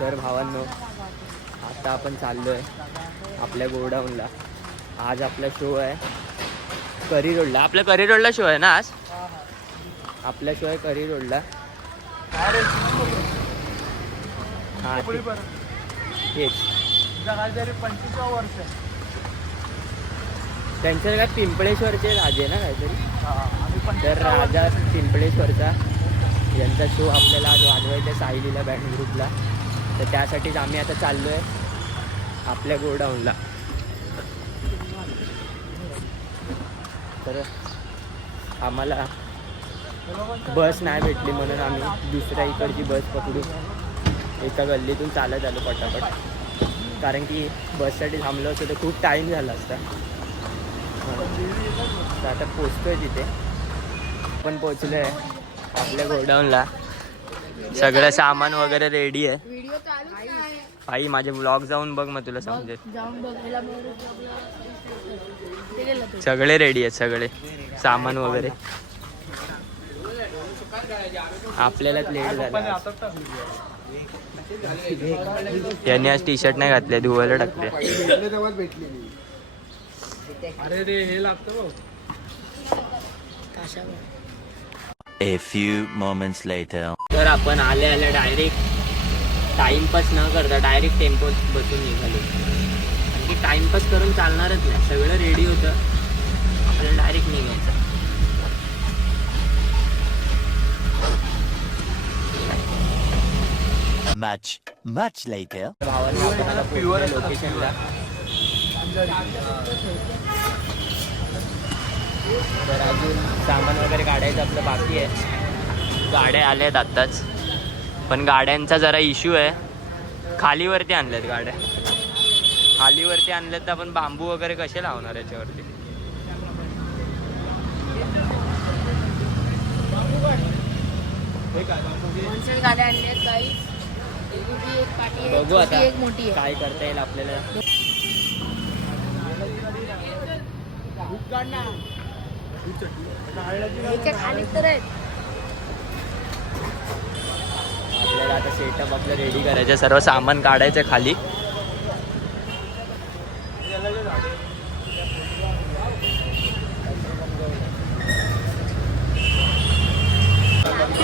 तर भावांनो, आता आपण चाललो आहे आपल्या गोडाऊनला. आज आपला शो आहे करी रोडला. आपल्या करी रोडला शो आहे ना आज? आपला शो आहे करी रोडला. हां तेच. 25 वर्ष त्यांचं काय पिंपळेश्वरचे राजे ना काहीतरी. तर राजा पिंपळेश्वरचा यांचा शो आपल्याला आज वाजवायचा आहे सायलीला बँड ग्रुपला. तर त्यासाठीच आम्ही आता चाललो आहे आपल्या गोडाऊनला. तर आम्हाला बस नाही भेटली म्हणून आम्ही दुसऱ्या इकडची बस पकडून एका गल्लीतून चालत आलो पटापट. कारण की बससाठी थांबलो असतो तर खूप टाईम झाला असता. तर आता पोचतो आहे तिथे. आपण पोचलो आहे आपल्या गोडाऊनला. सगळं सामान वगैरे रेडी आहे. आई माझे ब्लॉग जाऊन बघ मग तुला समजेल. सगळे रेडी आहेत, सगळे सामान वगैरे. आपल्यालाच लेट झाला. यांनी आज टी शर्ट नाही घातले, धुवायला टाकले. A few moments later. तर आपण आले डायरेक्ट टाइमपास न करता डायरेक्ट टेम्पो बसून निघालो. आणखी टाइमपास करून चालणारच नाही. सगळं रेडी होतं, आपल्याला डायरेक्ट निघायचं. Much later. भावांना आपल्याला पोहोचलो लोकेशनला. तर अजून सामान वगैरे काढायचं आपलं बाकी आहे. गाड्या आल्या आहेत आत्ताच, पण गाड्यांचा जरा इश्यू आहे. खालीवरती आणल्यात गाड्या. खालीवरती आणल्यात तर आपण बांबू वगैरे कसे लावणार याच्यावरती. बघू आता काय करता येईल आपल्याला. आपल्याला आता सेटअप आपलं रेडी करायचं. सर्व सामान काढायचं खाली.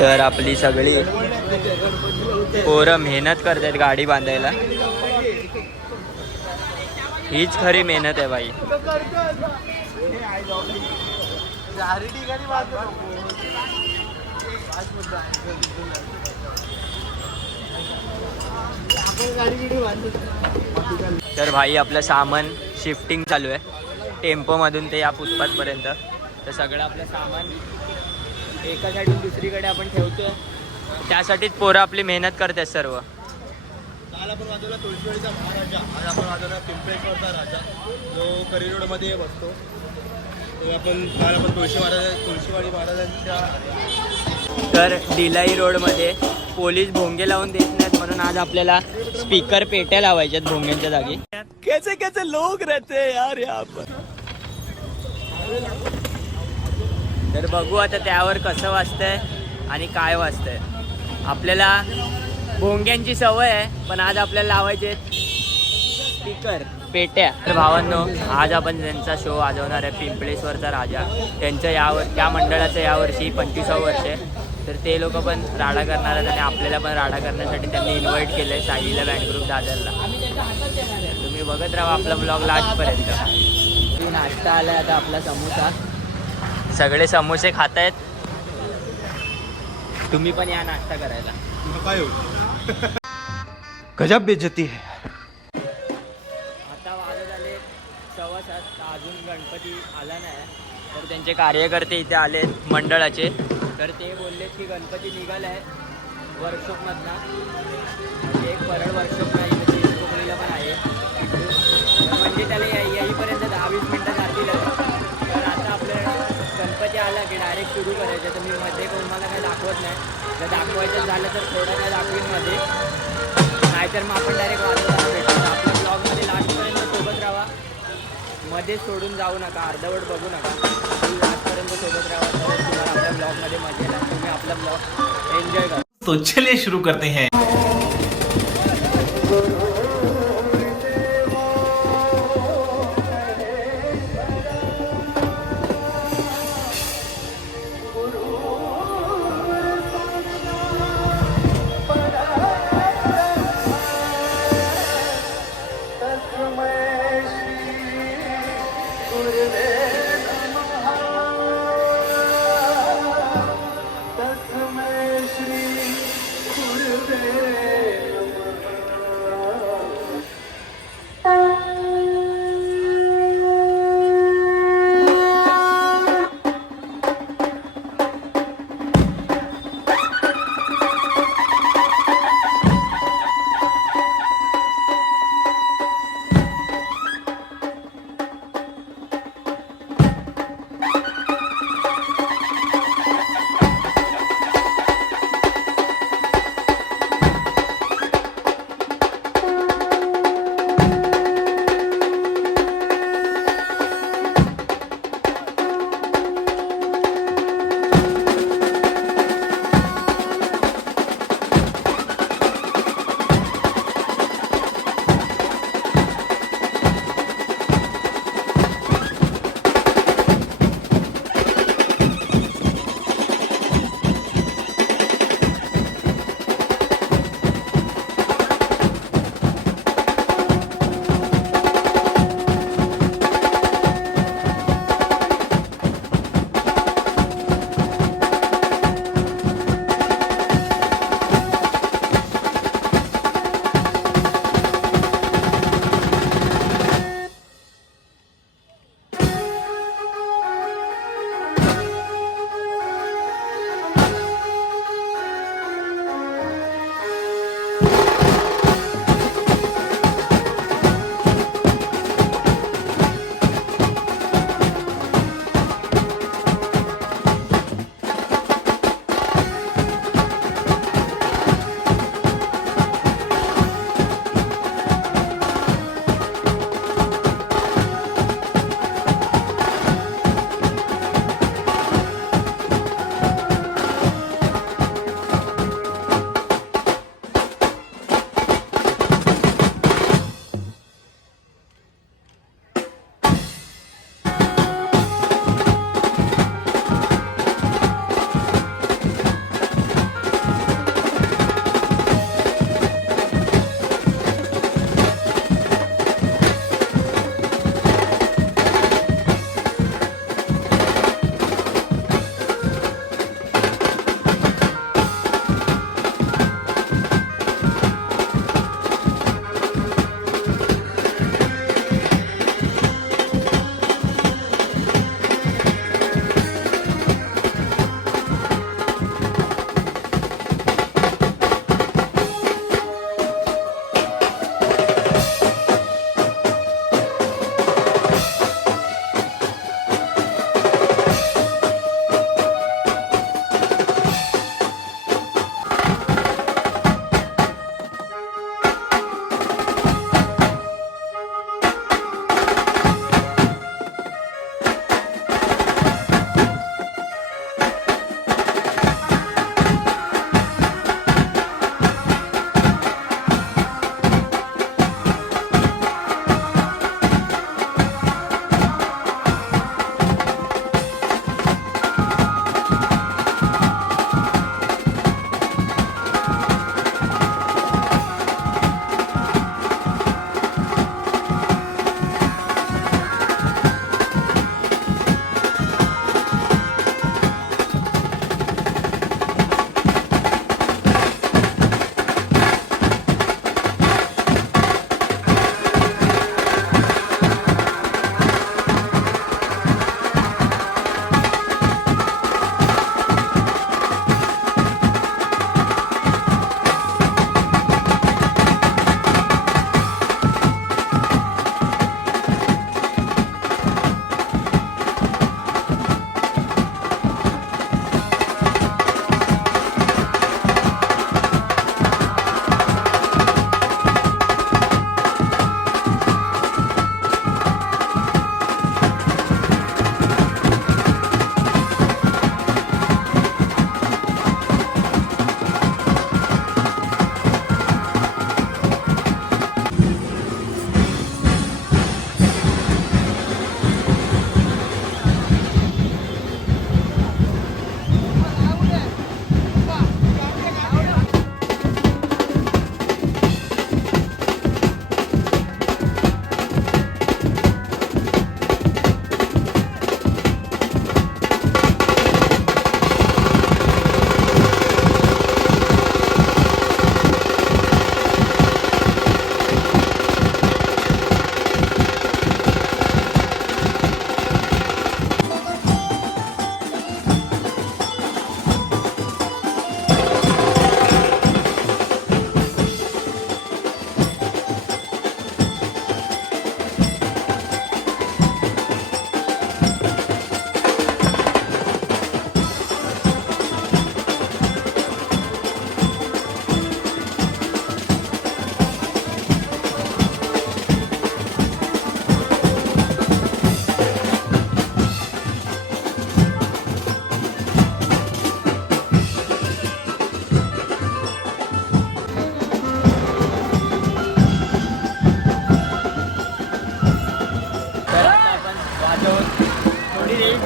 तर आपली सगळी पोरं मेहनत करतात गाडी बांधायला. हीच खरी मेहनत आहे बाई. तर भाई आपलं सामान शिफ्टिंग चालू आहे टेम्पोमधून ते या फुटपाथपर्यंत. तर सगळं आपलं सामान एका साईडून दुसरीकडे आपण ठेवतोय. त्यासाठीच पोरं आपली मेहनत करतात सर्व. काल आपण वाजवला तुळशीवाडीचा महाराजा, आज आपण वाजवला पिंपळेश्वरचा राजा जो करी रोडमध्ये बसतो. आपण काल आपण तुळशीवाडी महाराजांच्या. तर डिलाई रोडमध्ये पोलीस भोंगे लावून देत नाहीत म्हणून आज आपल्याला स्पीकर पेट्या लावायच्यात भोंग्यांच्या जागी. कैसे कैसे लोक रहते यार यहाँ पर. तर बघू आता त्यावर कसं वाजतंय आणि काय वाजतंय. आपल्याला भोंग्यांची सवय आहे, पण आज आपल्याला लावायचे स्पीकर पेट्या. तर भावांनो, आज आपण त्यांचा शो वाजवणार आहे पिंपळेश्वरचा राजा. त्यांचं त्या मंडळाचं यावर्षी 25वं वर्ष आहे. तर ते लोक पण राडा करणार आहेत आणि आपल्याला पण राडा करण्यासाठी त्यांनी इन्व्हाइट केलं आहे सायलीला बँड ग्रुप दादरला. तुम्ही बघत राहा आपला ब्लॉग लास्टपर्यंत. नाश्ता आला आता आपला समोसा. सगळे समोसे खात आहेत. तुम्ही पण या नाश्ता करायला. काय गजब बेइज्जती है. आता वाजत आले 7:15. अजून गणपती आला नाही. तर त्यांचे कार्यकर्ते इथे आले मंडळाचे. तर ते बोलले की गणपती निघाला आहे वर्कशॉपमधला. एक परळ वर्कशॉप नाही म्हणजे कोकणीला पण आहे. म्हणजे त्याला येईपर्यंत 10-20 मिनटं जातील. तर आता आपल्या गणपती आला की डायरेक्ट सुरू करायचं. तर मी मध्ये तुम्हाला काही दाखवत नाही. जर दाखवायचं झालं तर थोडं काय दाखवीन मध्ये, नाहीतर मग आपण डायरेक्ट वाजवताना भेटतो. आपल्या ब्लॉगमध्ये लास्टपर्यंत सोबत राहा. मध्ये सोडून जाऊ नका, अर्धवट बघू नका. लास्टपर्यंत सोबत राहा. तर तुम्हाला आपल्या ब्लॉगमध्ये मजा येईल. तुम्ही आपला ब्लॉग एन्जॉय करा. तो चलिए शुरू करते हैं.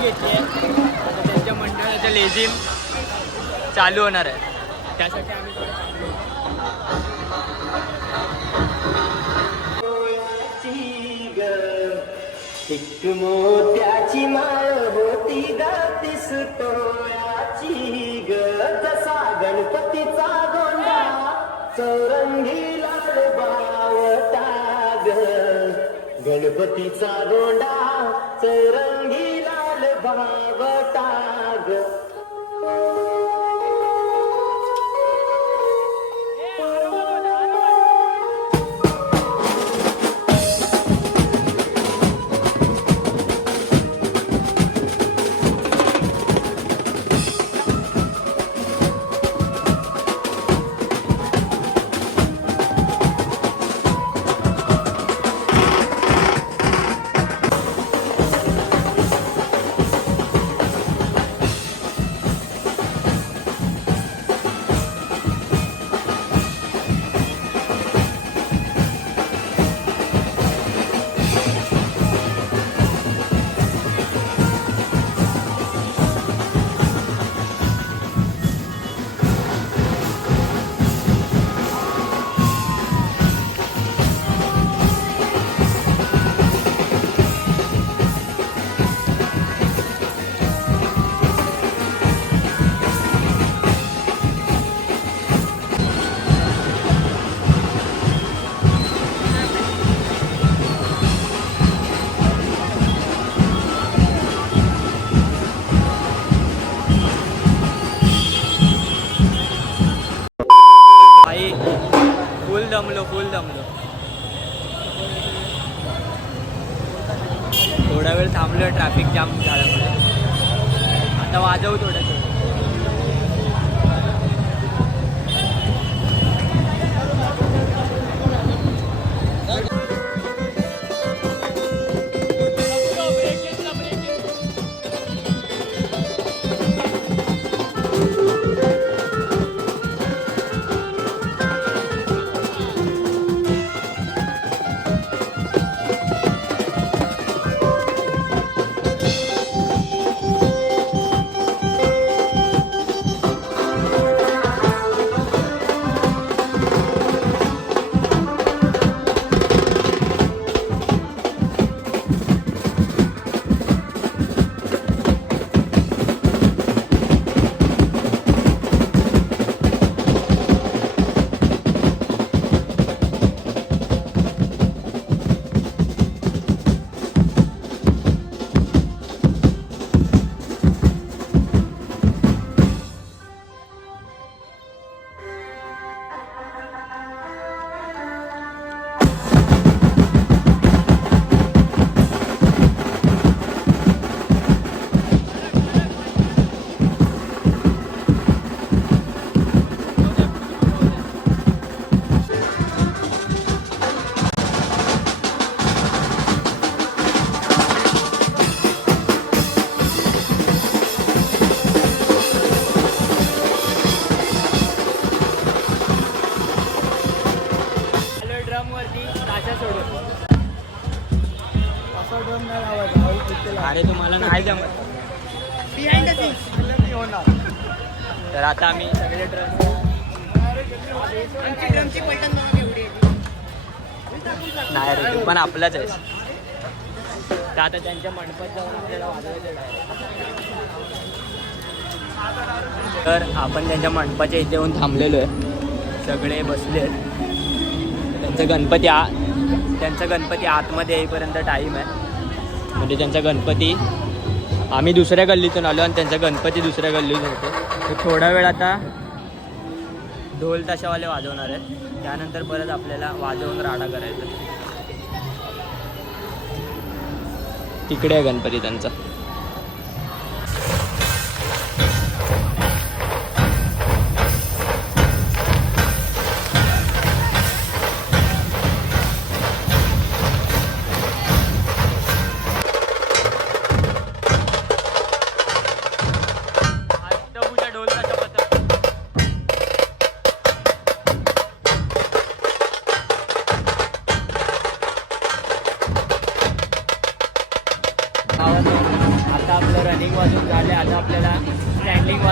घेतली आहे. आता त्यांच्या मंडळाचं लेझिम चालू होणार आहे, त्यासाठी आम्ही थोडं थांबलो. एक मोत्याची माळ होती गातीस तोळ्याची ग, जसा गणपतीचा गोंडा चौरंगी लाल बावटा ग, गणपतीचा गोंडा चौरंगी लाल बावटा ग. आई फुल दमलो. थोडा वेळ थांबलो, ट्रॅफिक जाम झाल्यामुळे. आता वाजवू थोडं. अरे तुम्हाला नाही जमत. तर आता आम्ही सगळे नाही रे, पण आपलाच आहे. तर आता त्यांच्या मंडपात जाऊन आपल्याला वाजवायचं आहे. तर आपण त्यांच्या मंडपाच्या इथे येऊन थांबलेलो आहे, सगळे बसले आहेत. त्यांचा गणपती आतमध्ये येईपर्यंत टाईम आहे. म्हणजे त्यांचा गणपती, आम्ही दुसऱ्या गल्लीतून आलो आणि त्यांचा गणपती दुसऱ्या गल्लीतून होतो. तर थोडा वेळ आता ढोल ताशावाले वाजवणार आहेत, त्यानंतर परत आपल्याला वाजवून राडा करायचा. तिकडे आहे गणपती त्यांचा.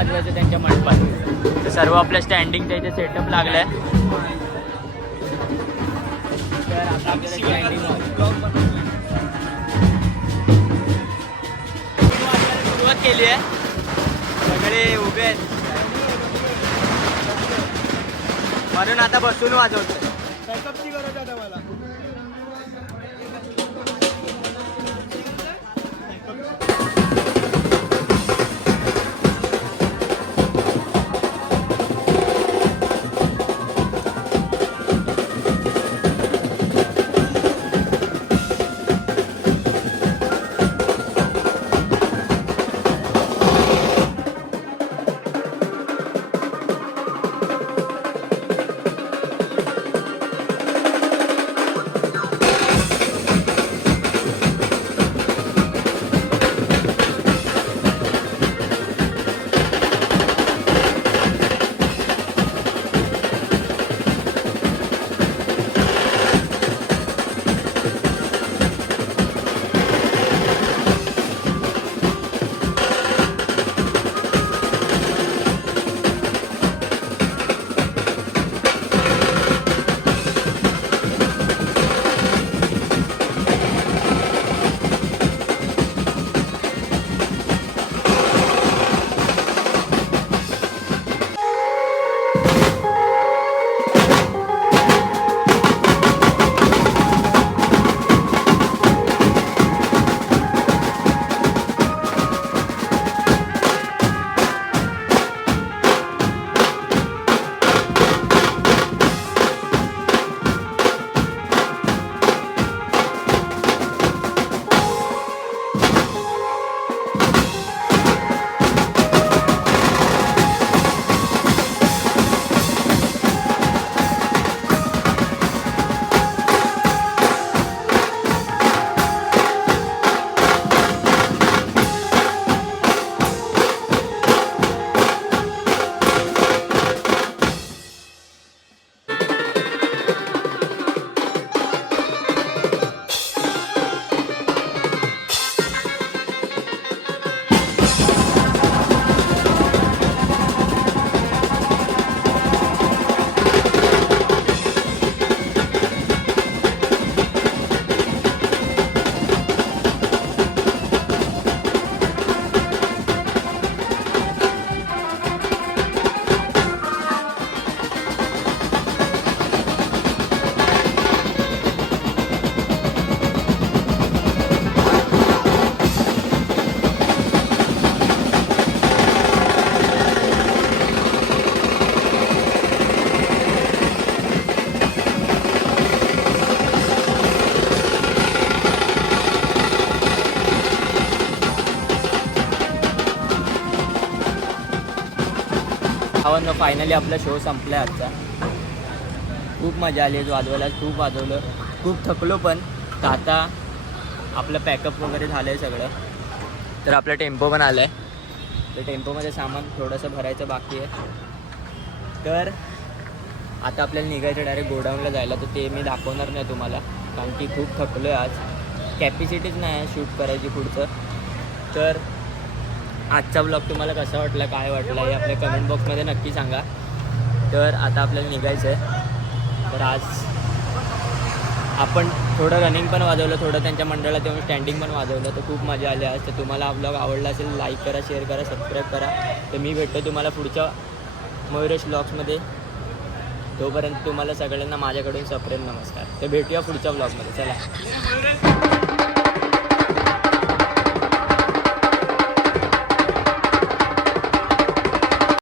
वाजवायचं त्यांच्या मंडपात. तर सर्व आपल्या स्टँडिंगच्या इथे सेटअप लागलाय. तर आता आपल्याला स्टँडिंग सुरुवात केली आहे. सगळे उभे आहेत म्हणून आता बसून वाजवतो. बॅकअपची गरज आहे मला. भावांनो फायनली आपला शो संपला आहे आजचा. खूप मजा आली वाजवायला, खूप वाजवलं, खूप थकलो पण. तर आता आपलं पॅकअप वगैरे झालं आहे सगळं. तर आपला टेम्पो पण आला आहे. तर टेम्पोमध्ये सामान थोडंसं भरायचं बाकी आहे. तर आता आपल्याला निघायचं डायरेक्ट गोडाऊनला जायला. तर ते मी दाखवणार नाही तुम्हाला कारण की खूप थकलो आहे आज. कॅपॅसिटीच नाही आहे शूट करायची पुढचं. तर आजचा ब्लॉग तुम्हाला कसा वाटला, काय वाटला हे आपल्या कमेंट बॉक्समध्ये नक्की सांगा. तर आता आपल्याला निघायचं आहे. तर आज आपण थोडं रनिंग पण वाजवलं, थोडं त्यांच्या मंडळात येऊन स्टँडिंग पण वाजवलं. तर खूप मजा आली आज. तर तुम्हाला हा ब्लॉग आवडला असेल लाईक करा, शेअर करा, सबस्क्राईब करा. तर मी भेटतो तुम्हाला पुढच्या मयुरेश ब्लॉग्समध्ये. तोपर्यंत तुम्हाला सगळ्यांना माझ्याकडून सप्रेम नमस्कार. तर भेटूया पुढच्या ब्लॉगमध्ये. चला.